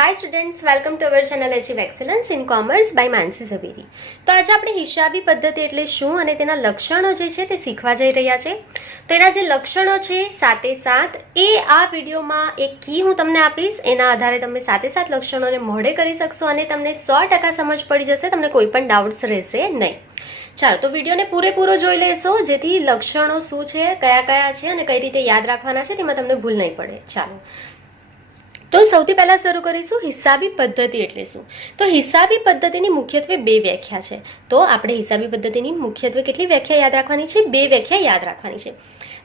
Hi students, welcome to our channel achieve excellence in commerce by Mansi Zaveri. તો આજે આપણે હિસાબી પદ્ધતિ એટલે શું અને તેના લક્ષણો જે છે તે શીખવા જઈ રહ્યા છે। તો એના જે લક્ષણો છે સાતે સાત એ આ વિડીયોમાં એક કી હું તમને આપીશ, એના આધારે તમે સાતે સાત લક્ષણોને મોઢે કરી શકશો અને તમને 100% સમજ પડી જશે, તમને કોઈ પણ ડાઉટ્સ રહેશે નહીં। ચાલો તો વિડીયોને પૂરેપૂરો જોઈ લેશો જેથી લક્ષણો શું છે, કયા કયા છે અને કઈ રીતે યાદ રાખવાના છે તેમાં તમને ભૂલ નહીં પડે। ચાલો તો સૌથી પહેલા શરૂ કરીશું હિસાબી પદ્ધતિ એટલે શું। તો હિસાબી પદ્ધતિની મુખ્યત્વે બે વ્યાખ્યા છે। તો આપણે હિસાબી પદ્ધતિની મુખ્યત્વે કેટલી વ્યાખ્યા યાદ રાખવાની છે? બે વ્યાખ્યા યાદ રાખવાની છે।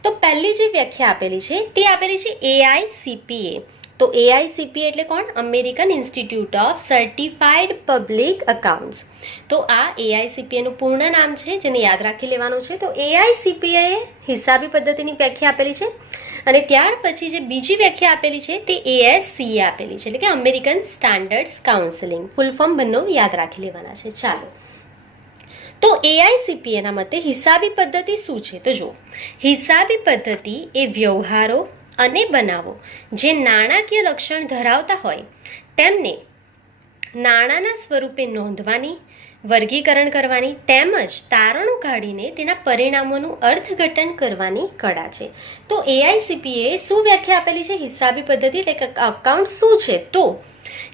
તો પહેલી જે વ્યાખ્યા આપેલી છે તે આપેલી છે AICPA। તો AICPA એટલે કોણ? American institute of certified public accounts. તો આ AICPA નું પૂર્ણ નામ છે જેને યાદ રાખી લેવાનું છે। તો AICPA એ હિસાબી પદ્ધતિની વ્યાખ્યા આપેલી છે અને ત્યાર પછી જે બીજી વ્યાખ્યા આપેલી છે તે ASCA આપેલી છે, એટલે કે American standards counselling. Full form બંને યાદ રાખી લેવાના છે। ચાલો તો AICPA ના મતે હિસાબી પદ્ધતિ શું છે? તો જો હિસાબી પદ્ધતિ એ વ્યવહારો અને બનાવો જે નાણાકીય લક્ષણ ધરાવતા હોય તેમને નાણાંના સ્વરૂપે નોંધવાની, વર્ગીકરણ કરવાની તેમજ તારણો કાઢીને તેના પરિણામોનું અર્થઘટન કરવાની કળા છે। તો AICPA શું વ્યાખ્યા આપેલી છે? હિસાબી પદ્ધતિ એટલે કે અકાઉન્ટ શું છે? તો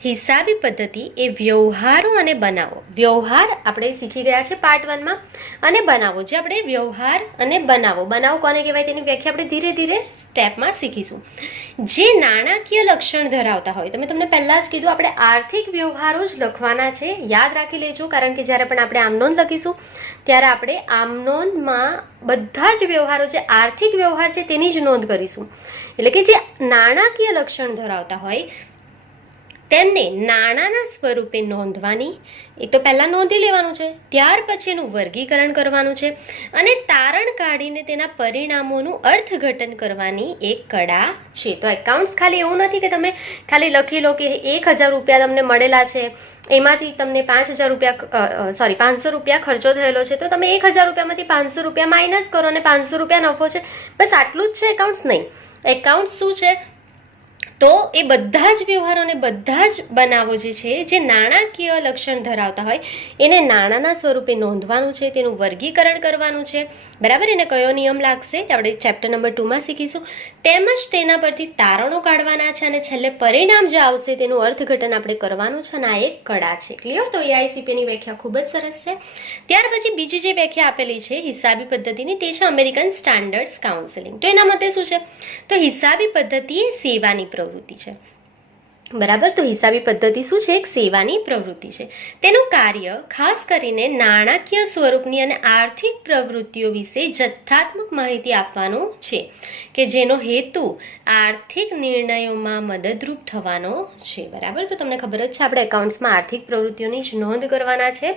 હિસાબી પદ્ધતિ એ વ્યવહારો અને બનાવો, વ્યવહાર આપણે શીખી ગયા છે પાર્ટ 1 માં, અને બનાવો જે આપણે વ્યવહાર અને બનાવો કોને કહેવાય તેની વ્યાખ્યા આપણે ધીરે ધીરે સ્ટેપમાં શીખીશું। જે નાણાકીય લક્ષણ ધરાવતા હોય, તમે તમને પહેલા જ કીધું આપણે આર્થિક વ્યવહારો જ લખવાના છે, યાદ રાખી લેજો, કારણ કે જ્યારે પણ આપણે આમનોંધ લખીશું ત્યારે આપણે આમનોંધમાં બધા જ વ્યવહારો જે આર્થિક વ્યવહાર છે તેની જ નોંધ કરીશું। એટલે કે જે નાણાકીય લક્ષણ ધરાવતા હોય તેમને નાણાંના સ્વરૂપે નોંધવાની, એ તો પહેલાં નોંધી લેવાનું છે, ત્યાર પછી એનું વર્ગીકરણ કરવાનું છે અને તારણ કાઢીને તેના પરિણામોનું અર્થઘટન કરવાની એક કળા છે। તો એકાઉન્ટ્સ ખાલી એવું નથી કે તમે ખાલી લખી લો કે 1000 રૂપિયા તમને મળેલા છે, એમાંથી તમને 500 રૂપિયા ખર્ચો થયેલો છે, તો તમે 1000 રૂપિયામાંથી 500 રૂપિયા માઇનસ કરો અને 500 રૂપિયા નફો છે, બસ આટલું જ છે એકાઉન્ટ્સ નહીં। એકાઉન્ટ્સ શું છે? તો એ બધા જ વ્યવહારો અને બધા જ બનાવો જે છે જે નાણાકીય લક્ષણ ધરાવતા હોય એને નાણાંના સ્વરૂપે નોંધવાનું છે, તેનું વર્ગીકરણ કરવાનું છે, બરાબર। એને કયો નિયમ લાગશે તે આપણે ચેપ્ટર નંબર 2 માં શીખીશું, તેમજ તેના પરથી તારણો કાઢવાના છે અને છેલ્લે પરિણામ જે આવશે તેનું અર્થઘટન આપણે કરવાનું છે અને આ એક કળા છે। ક્લિયર? તો AICPA ની વ્યાખ્યા ખૂબ જ સરસ છે। ત્યાર પછી બીજી જે વ્યાખ્યા આપેલી છે હિસાબી પદ્ધતિની તે છે અમેરિકન સ્ટાન્ડર્ડ્સ કાઉન્સિલિંગ। તો એના મતે શું છે? તો હિસાબી પદ્ધતિ એ સેવાની પ્રવૃત્તિ છે, બરાબર। તો હિસાબી પદ્ધતિ શું છે? એક સેવાની પ્રવૃત્તિ છે। તેનું કાર્ય ખાસ કરીને નાણાકીય સ્વરૂપની અને આર્થિક પ્રવૃત્તિઓ વિશે જથ્થાત્મક માહિતી આપવાનો છે કે જેનો હેતુ આર્થિક નિર્ણયોમાં મદદરૂપ થવાનો છે, બરાબર। તો તમને ખબર જ છે આપણે એકાઉન્ટ્સમાં આર્થિક પ્રવૃત્તિઓની જ નોંધ કરવાના છે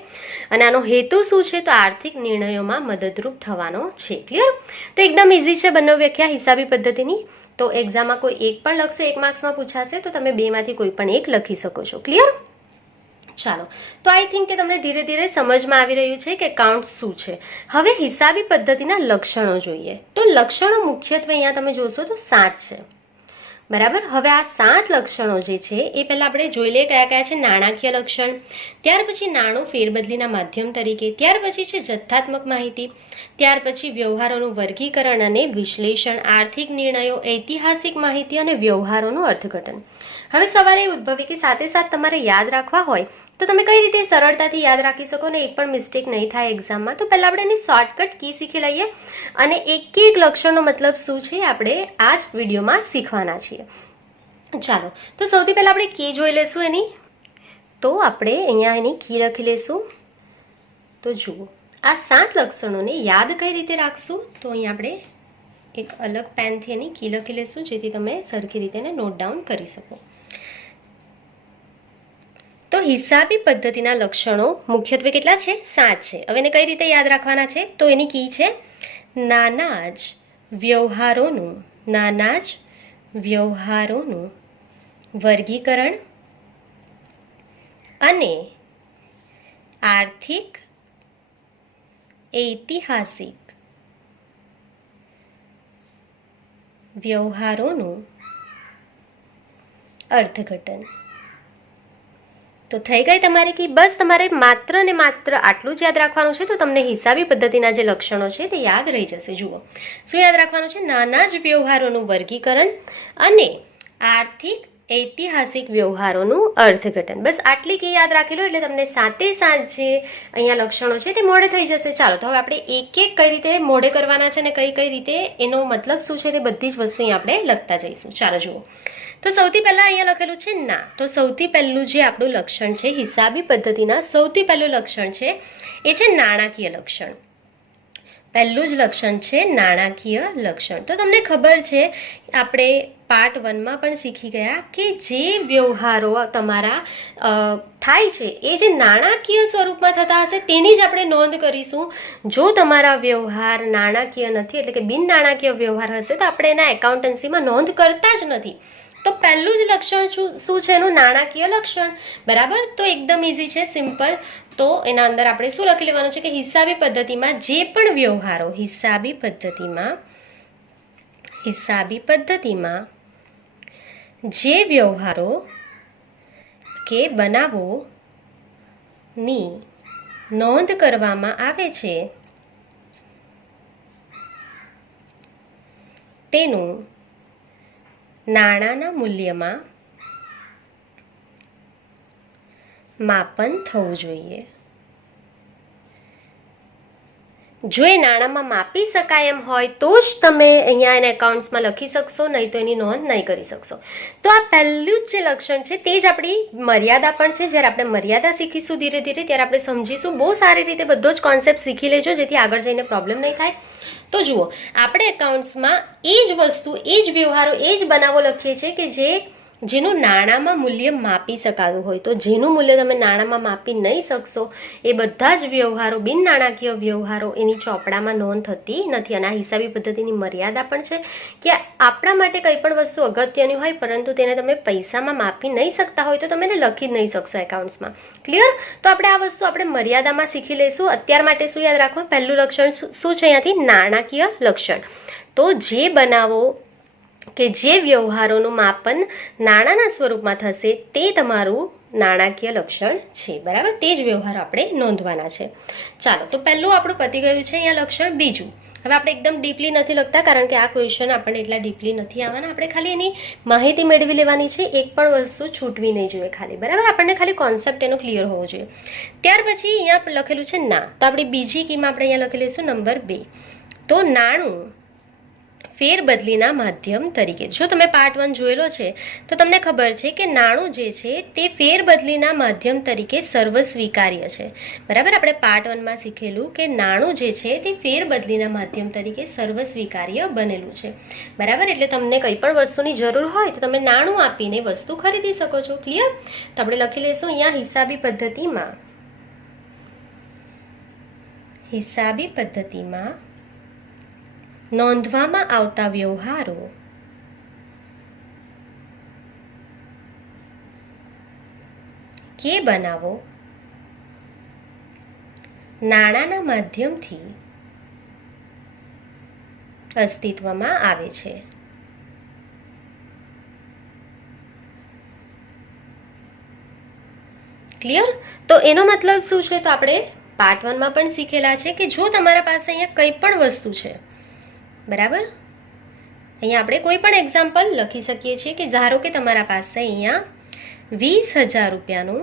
અને આનો હેતુ શું છે? તો આર્થિક નિર્ણયોમાં મદદરૂપ થવાનો છે। ક્લિયર? તો એકદમ ઇઝી છે બંને વ્યાખ્યા હિસાબી પદ્ધતિની। તો એક્ઝામમાં કોઈ એક પણ લખશો, 1 માર્ક્સમાં પૂછાશે તો તમે બેમાંથી કોઈ પણ એક લખી શકો છો। ક્લિયર? ચાલો તો આઈ થિંક કે તમને ધીરે ધીરે સમજમાં આવી રહ્યું છે કે એકાઉન્ટ શું છે। હવે હિસાબી પદ્ધતિના લક્ષણો જોઈએ। તો લક્ષણો મુખ્યત્વે અહીંયા તમે જોશો તો 7 છે, બરાબર। હવે આ 7 લક્ષણો જે છે એ પહેલા આપણે જોઈ લઈએ કયા કયા છે। નાણાકીય લક્ષણ, ત્યાર પછી નાણું ફેરબદલીના માધ્યમ તરીકે, ત્યાર પછી છે જથ્થાત્મક માહિતી, ત્યાર પછી વ્યવહારોનું વર્ગીકરણ અને વિશ્લેષણ, આર્થિક નિર્ણયો, ઐતિહાસિક માહિતી અને વ્યવહારોનું અર્થઘટન। હવે સવાલ એ ઉદ્ભવે કે સાથે સાથ તમારે યાદ રાખવા હોય તો તમે કઈ રીતે સરળતાથી યાદ રાખી શકો ને એક પણ મિસ્ટેક નહીં થાય એક્ઝામમાં? તો પહેલાં આપણે એની શોર્ટકટ કી શીખી લઈએ અને એક લક્ષણનો મતલબ શું છે આપણે આ જ વિડીયોમાં શીખવાના છીએ। ચાલો તો સૌથી પહેલાં આપણે કી જોઈ લેશું એની। તો આપણે અહીંયા એની કી લખી લેશું। તો જુઓ આ 7 લક્ષણોને યાદ કઈ રીતે રાખશું? તો અહીંયા આપણે એક અલગ પેનથી એની કી લખી લેશું જેથી તમે સરખી રીતે એને નોટ ડાઉન કરી શકો। તો હિસાબી પદ્ધતિના લક્ષણો મુખ્યત્વે કેટલા છે? 7 છે। હવે એને કઈ રીતે યાદ રાખવાના છે? તો એની કી છે નાના જ વ્યવહારોનું વર્ગીકરણ અને આર્થિક, ઐતિહાસિક વ્યવહારોનું અર્થઘટન। તો થઈ ગઈ તમારી કી. બસ તમારે માત્ર ને માત્ર આટલું જ યાદ રાખવાનું છે, તો તમને હિસાબી પદ્ધતિના જે લક્ષણો છે તે યાદ રહી જશે. જુઓ શું યાદ રાખવાનું છે? નાના જ વ્યવહારોનું વર્ગીકરણ અને આર્થિક ઐતિહાસિક વ્યવહારોનું અર્થઘટન. બસ આટલી કી યાદ રાખી લો એટલે તમને સાતે સાત જે અહીંયા લક્ષણો છે તે મોઢે થઈ જશે. ચાલો તો હવે આપણે એક એક કઈ રીતે મોઢે કરવાના છે અને કઈ કઈ રીતે એનો મતલબ શું છે તે બધી જ વસ્તુ અહીંયા આપણે લખતા જઈશું. ચાલો જુઓ, તો સૌથી પહેલા અહીંયા લખેલું છે ના. તો સૌથી પહેલું જે આપણું લક્ષણ છે હિસાબી પદ્ધતિના સૌથી પહેલું લક્ષણ છે એ છે નાણાકીય લક્ષણ. પહેલું જ લક્ષણ છે નાણાકીય લક્ષણ. તો તમને ખબર છે આપણે પાર્ટ 1માં પણ શીખી ગયા કે જે વ્યવહારો તમારા થાય છે એ જે નાણાકીય સ્વરૂપમાં થતા હશે તેની જ આપણે નોંધ કરીશું. જો તમારા વ્યવહાર નાણાકીય નથી એટલે કે બિન નાણાકીય વ્યવહાર હશે તો આપણે એના એકાઉન્ટન્સીમાં નોંધ કરતા જ નથી. તો પહેલું જ લક્ષણ શું છે એનું? નાણાકીય લક્ષણ. બરાબર, તો એકદમ ઇઝી છે, સિમ્પલ. તો એના અંદર આપણે શું લખી લેવાનું છે કે હિસાબી પદ્ધતિમાં જે પણ વ્યવહારો હિસાબી પદ્ધતિમાં જે વ્યવહારો કે બનાવોની નોંધ કરવામાં આવે છે તેનું નાણાંના મૂલ્યમાં માપન થવું જોઈએ. જો એ નાણાંમાં માપી શકાય એમ હોય તો જ તમે અહીંયા એને એકાઉન્ટ્સમાં લખી શકશો, નહીં તો એની નોંધ નહીં કરી શકશો. તો આ પહેલું જ જે લક્ષણ છે તે જ આપણી મર્યાદા પણ છે. જ્યારે આપણે મર્યાદા શીખીશું ધીરે ધીરે ત્યારે આપણે સમજીશું. બહુ સારી રીતે બધો જ કોન્સેપ્ટ શીખી લેજો જેથી આગળ જઈને પ્રોબ્લેમ નહીં થાય. તો જુઓ, આપણે એકાઉન્ટ્સમાં એ જ વસ્તુ, એ જ વ્યવહારો, એ જ બનાવો લખીએ છીએ કે જેનું નાણાંમાં મૂલ્ય માપી શકાતું હોય. તો જેનું મૂલ્ય તમે નાણાંમાં માપી નહીં શકશો એ બધા જ વ્યવહારો, બિન નાણાકીય વ્યવહારો, એની ચોપડામાં નોંધ થતી નથી. અને આ હિસાબી પદ્ધતિની મર્યાદા પણ છે કે આપણા માટે કંઈ પણ વસ્તુ અગત્યની હોય પરંતુ તેને તમે પૈસામાં માપી નહીં શકતા હોય તો તમે એને લખી જ નહીં શકશો એકાઉન્ટ્સમાં. ક્લિયર? તો આપણે આ વસ્તુ આપણે મર્યાદામાં શીખી લઈશું. અત્યાર માટે શું યાદ રાખવું? પહેલું લક્ષણ શું છે અહીંયાથી? નાણાકીય લક્ષણ. તો જે બનાવો કે જે વ્યવહારોનું માપન નાણાંના સ્વરૂપમાં થશે તે તમારું નાણાકીય લક્ષણ છે. બરાબર, તે જ વ્યવહાર આપણે નોંધવાના છે. ચાલો, તો પહેલું આપણું પતી ગયું છે અહીંયા લક્ષણ. બીજું, હવે આપણે એકદમ ડીપલી નથી લખતા કારણ કે આ ક્વેશ્ચન આપણને એટલા ડીપલી નથી આવવાના. આપણે ખાલી એની માહિતી મેળવી લેવાની છે, એક પણ વસ્તુ છૂટવી નહીં જોઈએ ખાલી. બરાબર, આપણને ખાલી કોન્સેપ્ટ એનો ક્લિયર હોવો જોઈએ. ત્યાર પછી અહીંયા લખેલું છે ના. તો આપણે બીજી કીમાં આપણે અહીંયા લખી લઈશું નંબર 2. તો નાણું ફેરબદલીના માધ્યમ તરીકે. જો તમે પાર્ટ 1 જોયેલો છે તો તમને ખબર છે કે નાણું જે છે તે ફેરબદલીના માધ્યમ તરીકે સર્વસ્વીકાર્ય છે. બરાબર, આપણે પાર્ટ 1માં શીખેલું કે નાણું જે છે તે ફેરબદલીના માધ્યમ તરીકે સર્વસ્વીકાર્ય બનેલું છે. બરાબર, એટલે તમને કંઈ પણ વસ્તુની જરૂર હોય તો તમે નાણું આપીને વસ્તુ ખરીદી શકો છો. ક્લિયર? તો આપણે લખી લઈશું અહીંયા હિસાબી પદ્ધતિમાં નોંધવામાં આવતા વ્યવહારો કે બનાવો નાણાંના માધ્યમથી અસ્તિત્વમાં આવે છે. ક્લિયર? તો એનો મતલબ શું છે? તો આપણે પાર્ટ 1માં પણ શીખેલા છે કે જો તમારા પાસે અહીંયા કંઈ પણ વસ્તુ છે, બરાબર, અહીંયા આપણે કોઈ પણ એક્ઝામ્પલ લખી શકીએ છીએ કે ધારો કે તમારા પાસે અહીંયા 20,000 રૂપિયાનું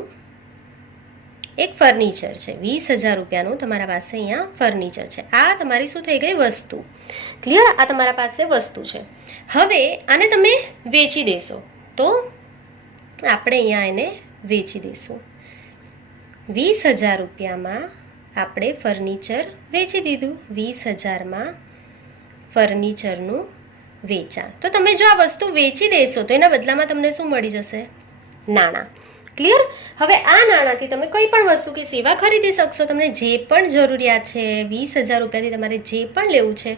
એક ફર્નિચર છે. 20,000 રૂપિયાનું તમારા પાસે અહીંયા ફર્નિચર છે. આ તમારી શું થઈ ગઈ? વસ્તુ. ક્લિયર? આ તમારા પાસે વસ્તુ છે. હવે આને તમે વેચી દેશો તો આપણે અહીંયા એને વેચી દઈશું. 20,000 રૂપિયામાં આપણે ફર્નિચર વેચી દીધું. 20,000માં ફર્નિચરનું વેચાણ. તો તમે જો આ વસ્તુ વેચી દેશો તો એના બદલામાં તમને શું મળી જશે? નાણાં. ક્લિયર? હવે આ નાણાંથી તમે કોઈ પણ વસ્તુ કે સેવા ખરીદી શકશો. તમને જે પણ જરૂરિયાત છે, 20,000 રૂપિયાથી તમારે જે પણ લેવું છે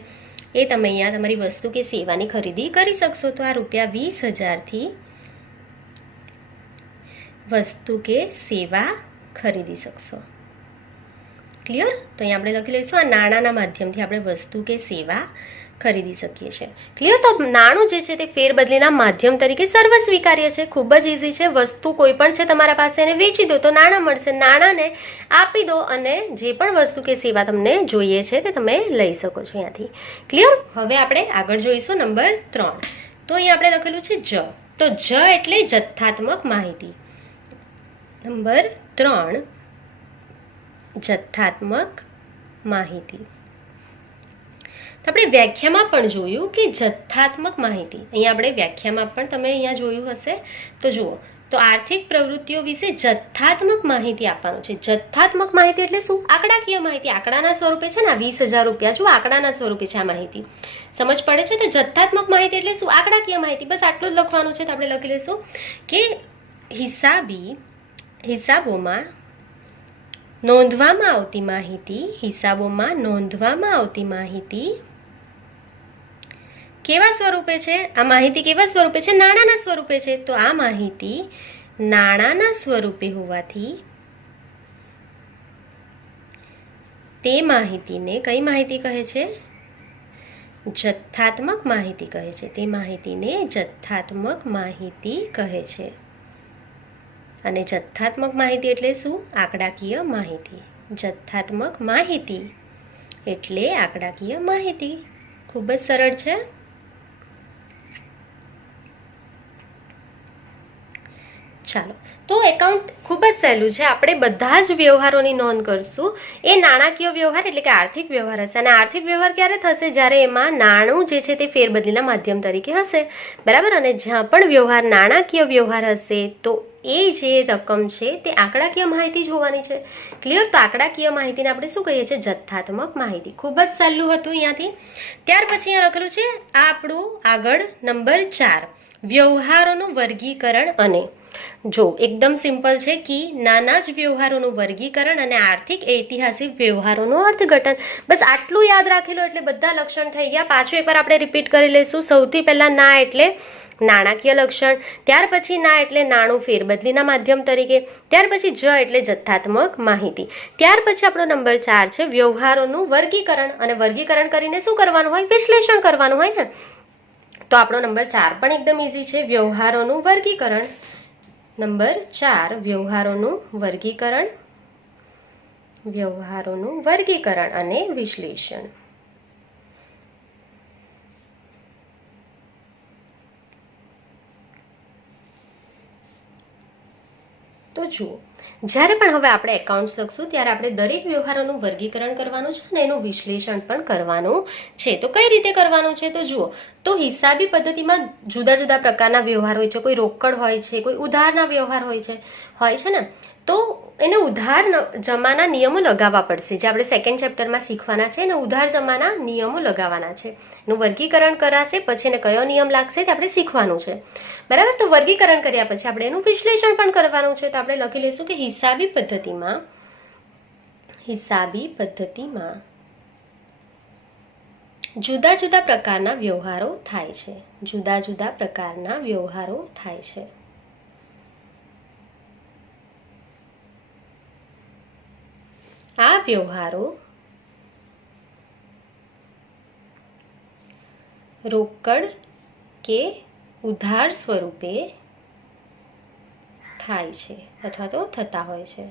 એ તમે અહીંયા તમારી વસ્તુ કે સેવાની ખરીદી કરી શકશો. તો આ રૂપિયા 20,000થી વસ્તુ કે સેવા ખરીદી શકશો. ક્લિયર? તો અહીંયા આપણે લખી લઈશું આ નાણાંના માધ્યમથી આપણે વસ્તુ કે સેવા ખરીદી શકીએ છીએ. ક્લિયર? તો નાણું જે છે તે ફેરબદલીના માધ્યમ તરીકે સર્વ સ્વીકાર્ય છે. ખૂબ જ ઇઝી છે. વસ્તુ કોઈ પણ છે તમારા પાસે, એને વેચી દો તો નાણાં મળશે, નાણાંને આપી દો અને જે પણ વસ્તુ કે સેવા તમને જોઈએ છે તે તમે લઈ શકો છો અહીંયાથી. ક્લિયર? હવે આપણે આગળ જોઈશું નંબર 3. તો અહીંયા આપણે લખેલું છે જ. તો જ એટલે જથ્થાત્મક માહિતી. નંબર 3 જથ્થાત્મક માહિતી. તો આપણે વ્યાખ્યામાં પણ જોયું કે જથ્થાત્મક માહિતી, અહીંયા આપણે વ્યાખ્યામાં પણ તમે અહીંયા જોયું હશે. તો જુઓ, તો આર્થિક પ્રવૃત્તિઓ વિશે જથ્થાત્મક માહિતી આપવાનું છે. જથ્થાત્મક માહિતી એટલે શું? આંકડાકીય માહિતી. આંકડાના સ્વરૂપે છે ને, 20,000 રૂપિયા જો આંકડાના સ્વરૂપે છે આ માહિતી. સમજ પડે છે? તો જથ્થાત્મક માહિતી એટલે શું? આંકડાકીય માહિતી. બસ આટલું જ લખવાનું છે. તો આપણે લખી લઈશું કે હિસાબોમાં નોંધવામાં આવતી માહિતી, હિસાબોમાં નોંધવામાં આવતી માહિતી કેવા સ્વરૂપે છે? આ માહિતી કેવા સ્વરૂપે છે? નાણાંના સ્વરૂપે છે. તો આ માહિતી નાણાંના સ્વરૂપે હોવાથી તે માહિતીને કઈ માહિતી કહે છે? જથ્થાત્મક માહિતી કહે છે. તે માહિતીને જથ્થાત્મક માહિતી કહે છે. અને જથ્થાત્મક માહિતી એટલે શું? આંકડાકીય માહિતી. જથ્થાત્મક માહિતી એટલે આંકડાકીય માહિતી. ખૂબ જ સરળ છે. ચાલો, તો એકાઉન્ટ ખૂબ જ સહેલું છે. આપણે બધા જ વ્યવહારોની નોંધ કરશું. એ નાણાકીય વ્યવહાર એટલે કે આર્થિક વ્યવહાર હશે. અને આર્થિક વ્યવહાર ક્યારે થશે? જ્યારે એમાં નાણું જે છે તે ફેરબદલીના માધ્યમ તરીકે હશે. બરાબર? અને જ્યાં પણ વ્યવહાર નાણાકીય વ્યવહાર હશે તો એ જે રકમ છે તે આંકડાકીય માહિતી જ હોવાની છે. ક્લિયર? તો આંકડાકીય માહિતીને આપણે શું કહીએ છીએ? જથ્થાત્મક માહિતી. ખૂબ જ સહેલું હતું અહીંયાથી. ત્યાર પછી અહીંયા લખેલું છે આ આપણું આગળ નંબર 4 વ્યવહારોનું વર્ગીકરણ. અને જો એકદમ સિમ્પલ છે કે નાના જ વ્યવહારોનું વર્ગીકરણ અને આર્થિક ઐતિહાસિક વ્યવહારોનું અર્થઘટન. બસ આટલું યાદ રાખી લો એટલે બધા લક્ષણ થઈ ગયા. પાછું એકવાર આપણે રિપીટ કરી લઈશું. સૌથી પહેલા ના એટલે નાણાકીય લક્ષણ, ત્યાર પછી ના એટલે નાણું ફેરબદલીના માધ્યમ તરીકે, ત્યાર પછી જ એટલે જથ્થાત્મક માહિતી, ત્યાર પછી આપણો નંબર 4 છે વ્યવહારોનું વર્ગીકરણ. અને વર્ગીકરણ કરીને શું કરવાનું હોય? વિશ્લેષણ કરવાનું હોય ને. તો આપણો નંબર 4 પણ એકદમ ઇઝી છે. વ્યવહારોનું વર્ગીકરણ. નંબર 4 વ્યવહારોનું વર્ગીકરણ અને વિશ્લેષણ. તો જુઓ, જ્યારે પણ હવે આપણે એકાઉન્ટ્સ લખશું ત્યારે આપણે દરેક વ્યવહારોનું વર્ગીકરણ કરવાનું છે અને એનું વિશ્લેષણ પણ કરવાનું છે. તો કઈ રીતે કરવાનું છે? તો જુઓ, તો હિસાબી પદ્ધતિમાં જુદા જુદા પ્રકારના વ્યવહાર હોય છે. કોઈ રોકડ હોય છે, કોઈ ઉધારના વ્યવહાર હોય છે ને. તો એને ઉધાર જમાના નિયમો લગાવવા પડશે. જે આપણે સેકન્ડ ચેપ્ટરમાં શીખવાના છે એને ઉધાર જમાના નિયમો લગાવવાના છે. એનું વર્ગીકરણ કરાશે, પછી એને કયો નિયમ લાગશે તે આપણે શીખવાનું છે. બરાબર? તો વર્ગીકરણ કર્યા પછી આપણે એનું વિશ્લેષણ પણ કરવાનું છે. તો આપણે લખી લઈશું કે હિસાબી પદ્ધતિમાં જુદા જુદા પ્રકારના વ્યવહારો થાય છે. જુદા જુદા પ્રકારના વ્યવહારો થાય છે. આ વ્યવહારો રોકડ કે ઉધાર સ્વરૂપે થાય છે અથવા તો થતા હોય છે.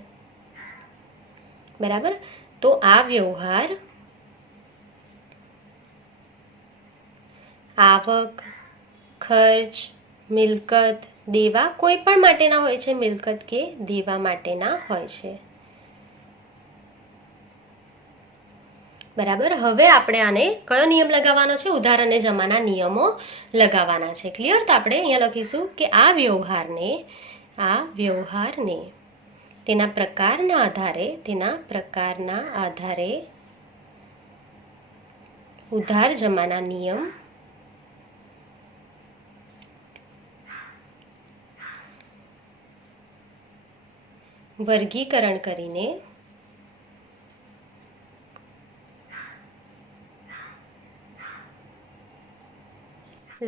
બરાબર? તો આ વ્યવહાર આવક, ખર્ચ, મિલકત, દેવા કોઈ પણ માટેના હોય છે. મિલકત કે દેવા માટેના હોય છે. બરાબર? હવે આપણે આને કયો નિયમ લગાવવાનો છે? ઉધાર અને જમાના નિયમો લગાવવાના છે. ક્લિયર? તો આપણે અહીંયા લખીશું કે આ વ્યવહારને તેના પ્રકારના આધારે ઉધાર જમાના નિયમ વર્ગીકરણ કરીને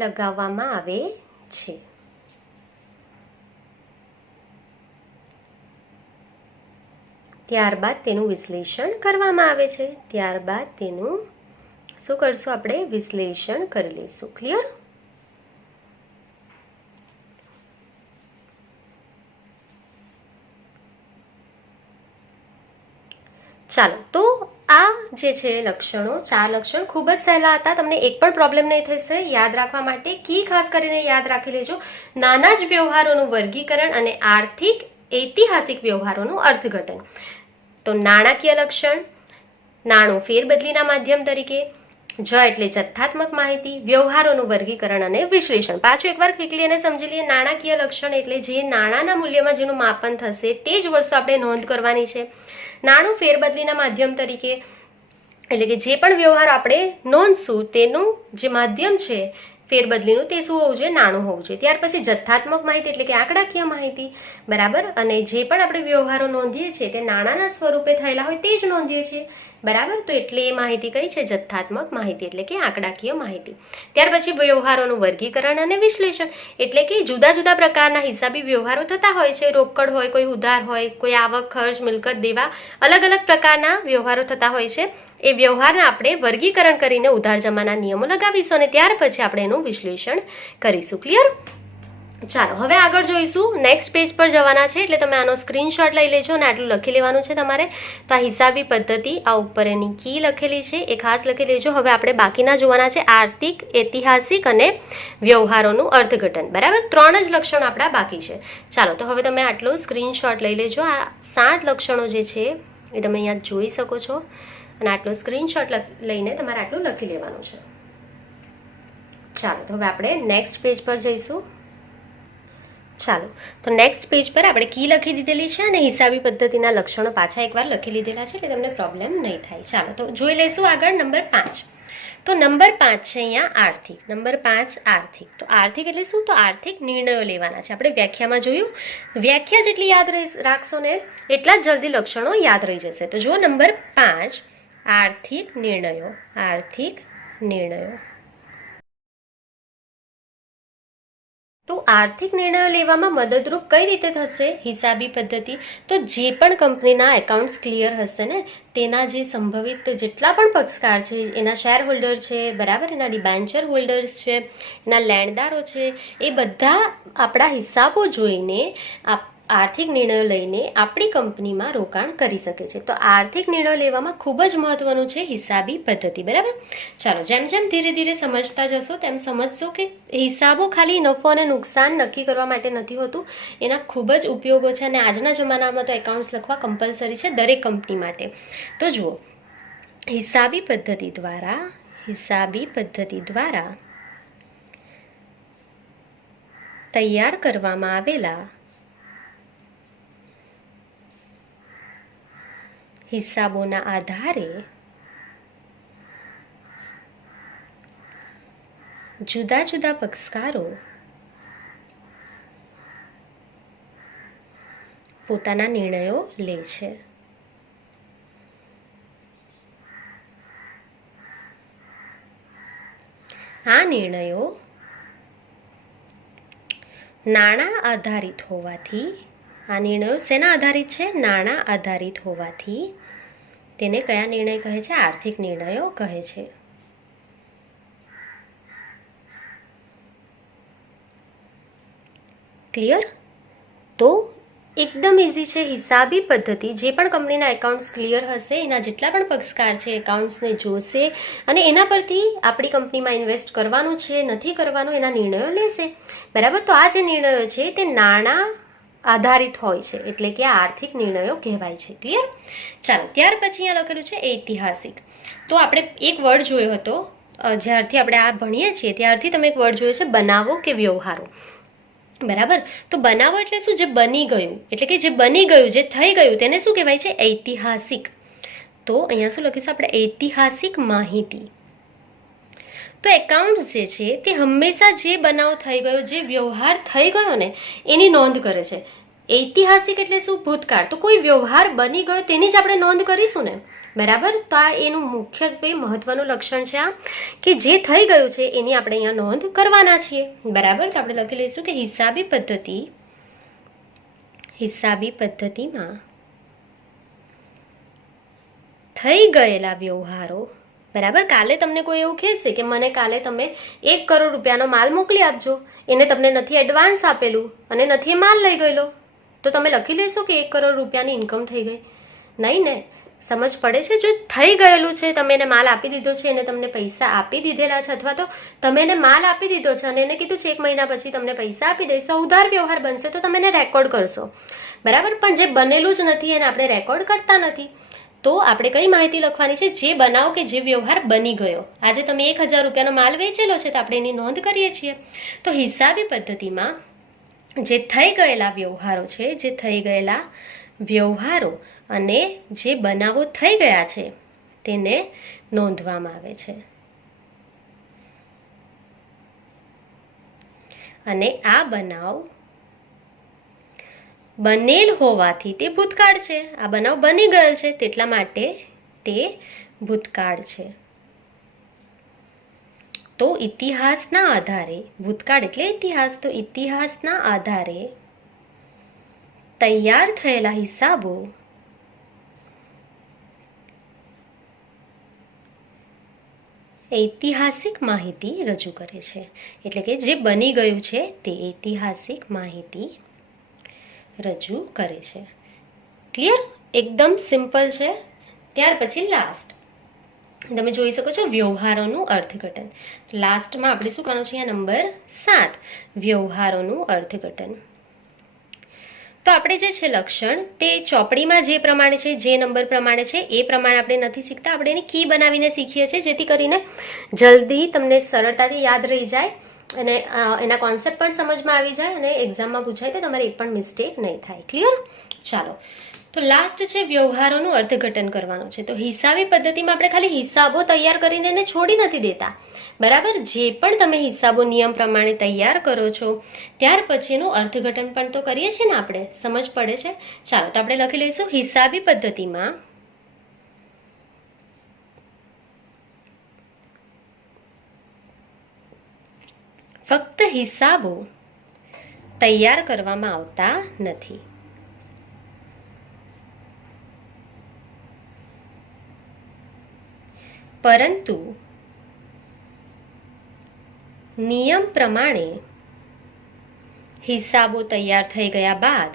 લગાવવામાં આવે છે. ત્યારબાદ તેનું વિશ્લેષણ કરવામાં આવે છે. ત્યારબાદ તેનું શું કરશું આપણે? વિશ્લેષણ કરી લઈશું. ક્લિયર? ચાલો, તો આ જે છે લક્ષણો, 4 લક્ષણ ખૂબ જ સહેલા હતા. તમને એક પણ પ્રોબ્લેમ નહીં થશે યાદ રાખવા માટે. કી ખાસ કરીને યાદ રાખી લેજો, નાના જ વ્યવહારોનું વર્ગીકરણ અને આર્થિક ઐતિહાસિક વ્યવહારોનું અર્થઘટન. તો નાણાકીય લક્ષણ, નાણું ફેરબદલીના માધ્યમ તરીકે, જ એટલે જથ્થાત્મક માહિતી, વ્યવહારોનું વર્ગીકરણ અને વિશ્લેષણ. પાછું એકવાર ક્વિકલી એને સમજી લઈએ. નાણાકીય લક્ષણ એટલે જે નાણાંના મૂલ્યમાં જેનું માપન થશે તે જ વસ્તુ આપણે નોંધ કરવાની છે. નાણું ફેરબદલીના માધ્યમ તરીકે એટલે કે જે પણ વ્યવહાર આપણે નોંધશું તેનું જે માધ્યમ છે ફેરબદલીનું તે શું હોવું જોઈએ? નાણું હોવું જોઈએ. ત્યાર પછી જથ્થાત્મક માહિતી એટલે કે આંકડાકીય માહિતી, બરાબર. અને જે પણ આપણે વ્યવહારો નોંધીએ છીએ તે નાણાંના સ્વરૂપે થયેલા હોય તે જ નોંધીએ છીએ, બરાબર. તો એટલે એ માહિતી કઈ છે? જથ્થાત્મક માહિતી એટલે કે આંકડાકીય માહિતી. ત્યાર પછી વ્યવહારોનું વર્ગીકરણ અને વિશ્લેષણ એટલે કે જુદા જુદા પ્રકારના હિસાબી વ્યવહારો થતા હોય છે. રોકડ હોય, કોઈ ઉધાર હોય, કોઈ આવક, ખર્ચ, મિલકત, દેવા, અલગ અલગ પ્રકારના વ્યવહારો થતા હોય છે. એ વ્યવહારને આપણે વર્ગીકરણ કરીને ઉધાર જમાના નિયમો લગાવીશું અને ત્યાર પછી આપણે એનું વિશ્લેષણ કરીશું. ક્લિયર? ચાલો, હવે આગળ જોઈશું. નેક્સ્ટ પેજ પર જવાના છે એટલે તમે આનો સ્ક્રીનશોટ લઈ લેજો અને આટલું લખી લેવાનું છે તમારે. તો આ હિસાબી પદ્ધતિ, આ ઉપર એની કી લખેલી છે એ ખાસ લખી લેજો. હવે આપણે બાકીના જોવાના છે આર્થિક, ઐતિહાસિક અને વ્યવહારોનું અર્થઘટન, બરાબર. 3 જ લક્ષણો આપણા બાકી છે. ચાલો, તો હવે તમે આટલું સ્ક્રીનશોટ લઈ લેજો. આ 7 લક્ષણો જે છે એ તમે અહીંયા જોઈ શકો છો અને આટલું સ્ક્રીનશોટ લઈને તમારે આટલું લખી લેવાનું છે. ચાલો, તો હવે આપણે નેક્સ્ટ પેજ પર જઈશું. ચાલો, તો નેક્સ્ટ પેજ પર આપણે કી લખી દીધેલી છે અને હિસાબી પદ્ધતિના લક્ષણો પાછા એકવાર લખી લીધેલા છે એટલે તમને પ્રોબ્લેમ નહીં થાય. ચાલો, તો જોઈ લઈશું આગળ નંબર 5. તો નંબર 5 છે અહીંયા આર્થિક. નંબર 5 આર્થિક. તો આર્થિક એટલે શું? તો આર્થિક નિર્ણયો લેવાના છે. આપણે વ્યાખ્યામાં જોયું, વ્યાખ્યા જેટલી યાદ રાખશો ને એટલા જ જલ્દી લક્ષણો યાદ રહી જશે. તો જો નંબર 5 આર્થિક નિર્ણયો. આર્થિક નિર્ણયો. તો આર્થિક નિર્ણયો લેવામાં મદદરૂપ કઈ રીતે થશે હિસાબી પદ્ધતિ? તો જે પણ કંપનીના એકાઉન્ટ્સ ક્લિયર હશે ને તેના જે સંભવિત જેટલા પણ પક્ષકાર છે, એના શેર હોલ્ડર છે, બરાબર, એના ડિબેન્ચર હોલ્ડર્સ છે, એના લેણદારો છે, એ બધા આપણા હિસાબો જોઈને આર્થિક નિર્ણયો લઈને આપણી કંપનીમાં રોકાણ કરી શકે છે. તો આર્થિક નિર્ણયો લેવામાં ખૂબ જ મહત્વનું છે હિસાબી પદ્ધતિ, બરાબર. ચાલો, જેમ જેમ ધીરે ધીરે સમજતા જશો તેમ સમજશો કે હિસાબો ખાલી નફો અને નુકસાન નક્કી કરવા માટે નથી હોતું, એના ખૂબ જ ઉપયોગો છે અને આજના જમાનામાં તો એકાઉન્ટ્સ લખવા કમ્પલસરી છે દરેક કંપની માટે. તો જુઓ, હિસાબી પદ્ધતિ દ્વારા તૈયાર કરવામાં આવેલા હિસાબોના આધારે જુદા જુદા પક્ષકારો પોતાના નિર્ણયો લે છે. આ નિર્ણયો નાણાં આધારિત હોવાથી, આ નિર્ણયો શેના આધારિત છે? નાણાં આધારિત હોવાથી તેને કયા નિર્ણય કહે છે? આર્થિક નિર્ણયો કહે છે. ક્લિયર? તો એકદમ ઇઝી છે હિસાબી પદ્ધતિ. જે પણ કંપનીના એકાઉન્ટ્સ ક્લિયર હશે, એના જેટલા પણ પક્ષકાર છે એકાઉન્ટ્સને જોશે અને એના પરથી આપણી કંપનીમાં ઇન્વેસ્ટ કરવાનું છે નથી કરવાનું એના નિર્ણયો લેશે, બરાબર. તો આ જે નિર્ણયો છે તે નાણાં આધારિત હોય છે એટલે કે આર્થિક નિર્ણયો કહેવાય છે. ક્લિયર? ચાલો, ત્યાર પછી અહીંયા લખેલું છે ઐતિહાસિક. તો આપણે એક વર્ડ જોયો હતો જ્યારથી આપણે આ ભણીએ છીએ ત્યારથી તમે એક વર્ડ જોયો છે બનાવો કે વ્યવહારો, બરાબર. તો બનાવો એટલે શું? જે બની ગયું, એટલે કે જે બની ગયું, જે થઈ ગયું તેને શું કહેવાય છે? ઐતિહાસિક. તો અહીંયા શું લખીશું આપણે? ઐતિહાસિક માહિતી. તો એકાઉન્ટ્સ જે છે તે હંમેશા જે બનાવ થઈ ગયો, જે વ્યવહાર થઈ ગયો ને એની નોંધ કરે છે. ઐતિહાસિક એટલે શું? ભૂતકાળ. તો કોઈ વ્યવહાર બની ગયો તેની જ આપણે નોંધ કરીશું ને, બરાબર. તો આ એનું મુખ્યત્વે મહત્વનું લક્ષણ છે આ, કે જે થઈ ગયું છે એની આપણે અહીંયા નોંધ કરવાના છીએ, બરાબર. તો આપણે લખી લઈશું કે હિસાબી પદ્ધતિમાં થઈ ગયેલા વ્યવહારો બરાબર. કાલે તમને કોઈ એવું કહેશે કે મને કાલે તમે 1 કરોડ રૂપિયાનો માલ મોકલી આપજો, એને તમને નથી એડવાન્સ આપેલું અને નથી એ માલ લઈ ગયેલો, તો તમે લખી લેશો કે 1 કરોડ રૂપિયાની ઇન્કમ થઈ ગઈ? નહીં ને. સમજ પડે છે? જો થઈ ગયેલું છે, તમે એને માલ આપી દીધો છે, એને તમને પૈસા આપી દીધેલા છે, અથવા તો તમે એને માલ આપી દીધો છે અને એને કીધું છે 1 મહિના પછી તમને પૈસા આપી દઈશ, તો ઉધાર વ્યવહાર બનશે, તો તમે એને રેકોર્ડ કરશો. બરાબર. પણ જે બનેલું જ નથી એને આપણે રેકોર્ડ કરતા નથી, તો આપણે કઈ માહિતી લખવાની છે? જે બનાવ કે જે વ્યવહાર બની ગયો. આજે તમે 1000 રૂપિયાનો માલ વેચેલો છે, તો આપણે એની નોંધ કરીએ છીએ. તો હિસાબી પદ્ધતિમાં જે થઈ ગયેલા વ્યવહારો છે, જે થઈ ગયેલા વ્યવહારો અને જે બનાવો થઈ ગયા છે તેને નોંધવામાં આવે છે. અને આ બનાવ બનેલ હોવાથી તે ભૂતકાળ છે. આ બનાવ બની ગયેલ છે તેટલા માટે તે ભૂતકાળ છે. તો ઇતિહાસના આધારે, ભૂતકાળ એટલે ઇતિહાસ, તો ઇતિહાસના આધારે તૈયાર થયેલા હિસાબો ઐતિહાસિક માહિતી રજૂ કરે છે. એટલે કે જે બની ગયું છે તે ઐતિહાસિક માહિતી રજૂ કરે છે. ક્લિયર? એકદમ સિમ્પલ છે. ત્યાર પછી લાસ્ટ તમે જોઈ શકો છો વ્યવહારોનું અર્થઘટન. લાસ્ટમાં આપણે શું કરવાનું છે? નંબર 7, વ્યવહારોનું અર્થઘટન. તો આપણે જે છે લક્ષણ તે ચોપડીમાં જે પ્રમાણે છે, જે નંબર પ્રમાણે છે એ પ્રમાણે આપણે નથી શીખતા. આપણે એની કી બનાવીને શીખીએ છીએ, જેથી કરીને જલ્દી તમને સરળતાથી યાદ રહી જાય અને એના કોન્સેપ્ટ પણ સમજમાં આવી જાય અને એક્ઝામમાં પૂછાય તો તમારે એક પણ મિસ્ટેક નહીં થાય. ક્લિયર? ચાલો, તો લાસ્ટ છે વ્યવહારોનું અર્થઘટન કરવાનું છે. તો હિસાબી પદ્ધતિમાં આપણે ખાલી હિસાબો તૈયાર કરીને એને છોડી નથી દેતા. બરાબર. જે પણ તમે હિસાબો નિયમ પ્રમાણે તૈયાર કરો છો ત્યાર પછીનું અર્થઘટન પણ તો કરીએ છીએ ને આપણે. સમજ પડે છે? ચાલો, તો આપણે લખી લઈશું હિસાબી પદ્ધતિમાં ફક્ત હિસાબો તૈયાર કરવામાં આવતા નથી, પરંતુ નિયમ પ્રમાણે હિસાબો તૈયાર થઈ ગયા બાદ,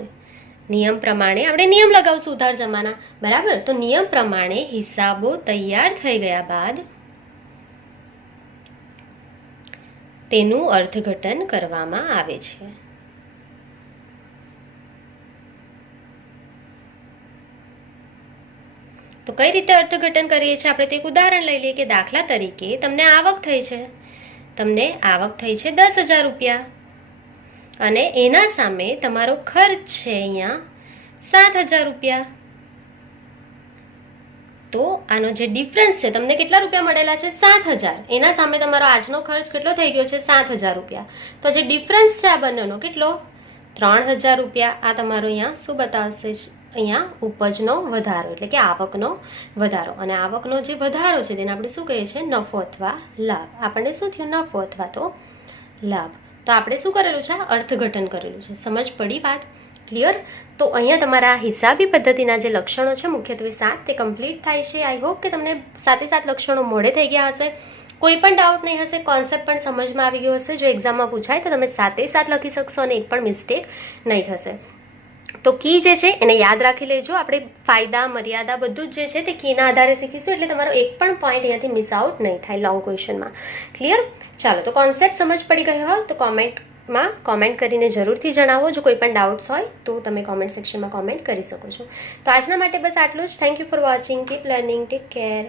નિયમ પ્રમાણે આપણે નિયમ લગાવશું ઉધાર જમાના. બરાબર. તો નિયમ પ્રમાણે હિસાબો તૈયાર થઈ ગયા બાદ તેનું અર્થઘટન કરવામાં આવે છે. તો કઈ રીતે અર્થઘટન કરીએ છીએ આપણે? તો એક ઉદાહરણ લઈ લઈએ કે દાખલા તરીકે તમને આવક થઈ છે, 10,000 રૂપિયા અને એના સામે તમારો ખર્ચ છે અહીંયા 7,000 રૂપિયા. તો આનો જે ડિફરન્સ છે, તમને કેટલા રૂપિયા મળેલા છે? 7,000. એના સામે તમારો આજનો ખર્ચ કેટલો થઈ ગયો છે? 7,000 રૂપિયા. તો જે ડિફરન્સ છે આ બંનેનો કેટલો? 3,000 રૂપિયા. આ તમારો અહીંયા શું બતાવશે? અહીંયા ઉપજનો વધારો, એટલે કે આવકનો વધારો. અને આવકનો જે વધારો છે તેને આપણે શું કહીએ છીએ? નફો અથવા લાભ. આપણને શું થયું? નફો અથવા તો લાભ. તો આપણે શું કરેલું છે? અર્થઘટન કરેલું છે. સમજ પડી વાત? ક્લિયર? તો અહીંયા તમારા હિસાબી પદ્ધતિના જે લક્ષણો છે મુખ્યત્વે 7 તે કમ્પ્લીટ થાય છે. આઈ હોપ કે તમને 7 લક્ષણો મોડે થઈ ગયા હશે, કોઈ પણ ડાઉટ નહીં હશે, કોન્સેપ્ટ પણ સમજમાં આવી ગયો હશે. જો એક્ઝામમાં પૂછાય તો તમે 7 લખી શકશો અને એક પણ મિસ્ટેક નહીં થશે. તો કી જે છે એને યાદ રાખી લેજો. આપણે ફાયદા, મર્યાદા બધું જ જે છે તે કીના આધારે શીખીશું, એટલે તમારો એક પણ પોઈન્ટ અહીંયાથી મિસ આઉટ નહીં થાય લોંગ ક્વેશ્ચનમાં. ક્લિયર? ચાલો, તો કોન્સેપ્ટ સમજ પડી ગયો હોય તો કોમેન્ટ કરીને જરૂરથી જણાવો. જો કોઈ પણ ડાઉટ્સ હોય તો તમે કોમેન્ટ સેક્શનમાં કોમેન્ટ કરી શકો છો. તો આજના માટે બસ આટલું જ. Thank you for watching. Keep learning. Take care.